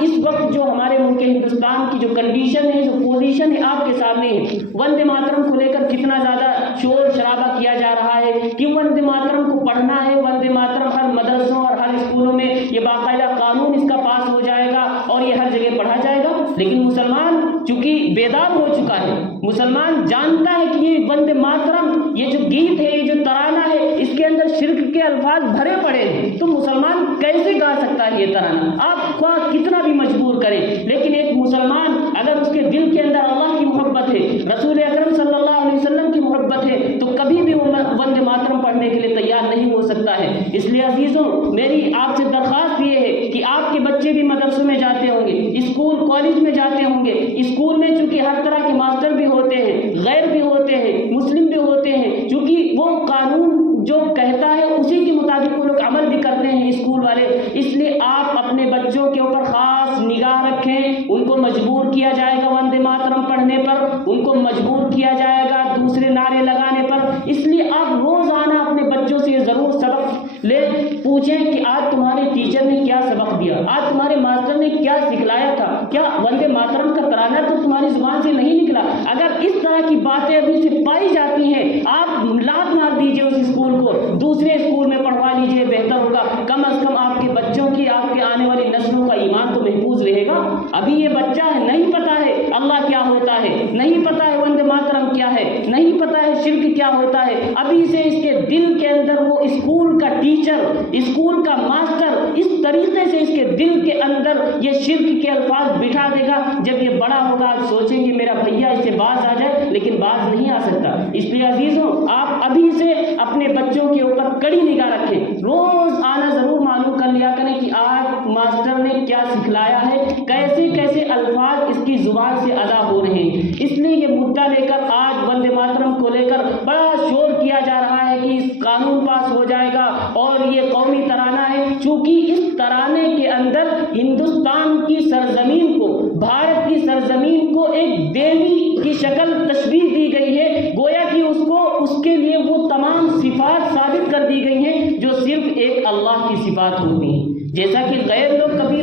آج اس وقت جو ہمارے ملک ہندوستان کی جو کنڈیشن ہے، جو پوزیشن ہے، آپ کے سامنے ہے۔ وندے ماترم کو لے کر کتنا زیادہ شور شرابہ کیا جا رہا ہے کہ وندے ماترم کو پڑھنا ہے، وندے ماترم ہر مدرسوں اور ہر اسکولوں میں یہ باقاعدہ قانون اس کا پاس ہو جائے گا اور یہ ہر جگہ پڑھا جائے گا۔ لیکن مسلمان چونکہ بیدار ہو چکا ہے، مسلمان جانتا ہے کہ یہ وندے ماترم، یہ جو گیت ہے، یہ جو ترانہ ہے، اس کے اندر شرک کے الفاظ بھرے پڑے ہیں، تو مسلمان کیسے گا سکتا ہے یہ ترانہ؟ آپ کو کتنا بھی مجبور کریں، لیکن ایک مسلمان اگر اس کے دل کے اندر اللہ کی محبت ہے، رسول اکرم صلی اللہ علیہ وسلم کی محبت ہے، تو کبھی بھی وہ وندے ماترم پڑھنے کے لیے تیار نہیں ہو سکتا ہے۔ اس لیے عزیزوں، میری آپ سے درخواست یہ ہے کہ آپ کے بچے بھی مدرسوں میں جاتے ہوں گے، اسکول کالج میں جاتے ہوں گے، اسکول میں چونکہ ہر طرح کے ماسٹر بھی ہوتے ہیں، غیر بھی ہوتے ہیں، مسلم بھی ہوتے ہیں، چونکہ وہ قانون جو کہتا ہے اسی کے مطابق وہ لوگ عمل بھی کرتے ہیں اسکول والے، اس لیے آپ اپنے بچوں کے اوپر خاص نگاہ رکھیں۔ ان کو مجبور کیا جائے گا وندے ماترم پڑھنے پر، ان کو مجبور کیا جائے گا دوسرے نعرے لگانے پر، اس لیے آپ روزانہ اپنے بچوں سے یہ ضرور سبق لے پوچھیں کہ آج تمہارے ٹیچر نے کیا سبق دیا، آج تمہارے ماسٹر نے کیا سکھلایا تھا، کیا وندے ماترم کا ترانہ تو تمہاری زبان سے نہیں نکلا؟ اگر اس طرح کی باتیں ابھی سے پائی جاتی ہیں، آپ لات مار دیجئے اس اسکول کو، دوسرے اسکول میں پڑھوا لیجئے، بہتر ہوگا۔ کم از کم آپ کے بچوں کی، آپ کے آنے والی نسلوں کا ایمان تو محفوظ رہے گا۔ ابھی یہ بچہ ہے، نہیں پتا ہے اللہ کیا ہوتا ہے، نہیں پتا ہے وندے ماترم کیا ہے، نہیں پتا ہے شرک کیا ہوتا ہے، ابھی سے اس کے دل کے اندر وہ اسکول کا ٹیچر، اسکول کا ماسٹر اس طریقے سے اس کے دل کے اندر یہ شرک کے الفاظ بٹھا دے گا، جب یہ بڑا ہوگا آپ سوچیں گے میرا بھیا اس سے باز آ جائے، لیکن باز نہیں آ سکتا۔ اس لیے عزیزوں، آپ ابھی سے اپنے بچوں کے اوپر کڑی نگاہ رکھیں، روز آنا ضرور معلوم کر لیا کریں کہ آج ماسٹر نے کیا سکھلایا ہے، کیسے کیسے الفاظ اس کی زبان سے ادا ہو رہے ہیں۔ اس لیے یہ مدعا لے کر آج وندے ماترم کو لے کر بڑا شور کیا جا رہا ہے کہ اس قانون پاس ہو جائے گا اور یہ قومی ترانہ ہے، چونکہ اس ترانے کے اندر ہندوستان کی سرزمین کو، بھارت کی سرزمین کو ایک دیوی کی شکل تشبیہ دی گئی ہے، گویا کہ اس کے لیے وہ تمام صفات ثابت کر دی گئی ہیں جو صرف ایک اللہ کی صفات ہوتی ہیں۔ جیسا کہ غیر لوگ کبھی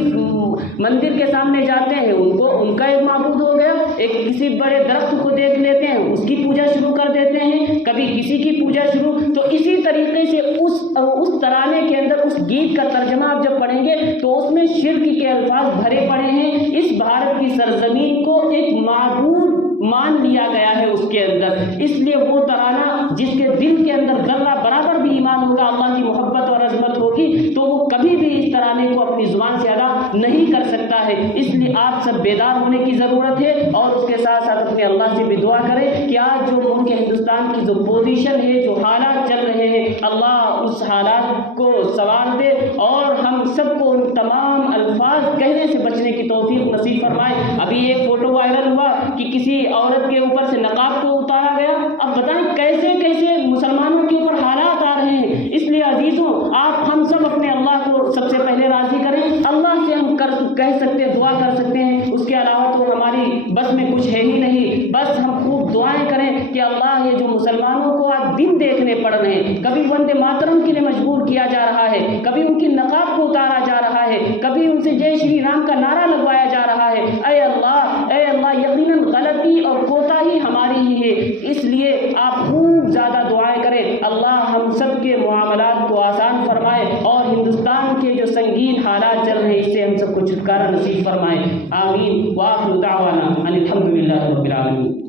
مندر کے سامنے جاتے ہیں، ان کا ایک معبود ہو گیا، ایک کسی بڑے درخت کو دیکھ لیتے ہیں، اس کی پوجا شروع کر دیتے ہیں، کبھی کسی کی پوجا شروع، تو اسی طریقے سے اس ترانے کے اندر اس گیت کا ترجمہ آپ جب پڑھیں گے تو اس میں شرک کے الفاظ بھرے پڑے ہیں۔ اس بھارت کی سرزمین کو ایک معبود مان لیا گیا ہے اس کے اندر، اس لیے وہ ترانہ جس کے دل کے اندر ذرہ برابر بھی ایمان ہوگا، اللہ کی محبت اور عظمت ہوگی، تو وہ کبھی بھی اس ترانے کو اپنی زبان سے ادا نہیں کر سکتا ہے۔ اس لیے آپ سب بیدار ہونے کی ضرورت ہے اور اس کے ساتھ ساتھ اپنے اللہ سے بھی دعا کریں کہ آج جو ملک ہندوستان کی جو پوزیشن ہے، جو حالات چل رہے ہیں، اللہ اس حالات کو سنوار دے اور ہم سب کو ان تمام الفاظ کہنے سے بچنے کی توفیق نصیب فرمائے۔ ابھی ایک فوٹو وائرل ہوا کہ کسی عورت کے اوپر سے نقاب کو اتارا گیا، اب بتائیں کیسے کیسے مسلمانوں کے اوپر حالات آ رہے ہیں۔ اس لیے عزیزوں، ہم سب اپنے اللہ کو سب سے پہلے راضی کریں، اللہ سے ہم کہہ سکتے ہیں، دعا کر سکتے ہیں، اس کے علاوہ تو ہماری بس میں کچھ ہے ہی نہیں، بس ہم خوب دعائیں کریں کہ اللہ یہ جو مسلمانوں کو آج دن دیکھنے پڑ رہے ہیں، کبھی وندے ماترم کے لیے مجبور کیا جا رہا ہے، کبھی ان کی نقاب کو اتارا جا رہا ہے، کبھی ان سے جے شری رام کا نعرہ لگوایا جا رہا ہے، اے اللہ یقیناً غلطی اور کوتاہی ہماری ہی ہے، اس لیے آپ خوب زیادہ دعائیں کریں، اللہ ہم سب کے معاملات کو آسان فرمائے اور ہندوستان کے جو سنگین حالات چل رہے ہیں اس سے ہم سب کو چھٹکارا نصیب فرمائے، آمین۔ وآخر دعوانا ان الحمد للہ رب العالمین۔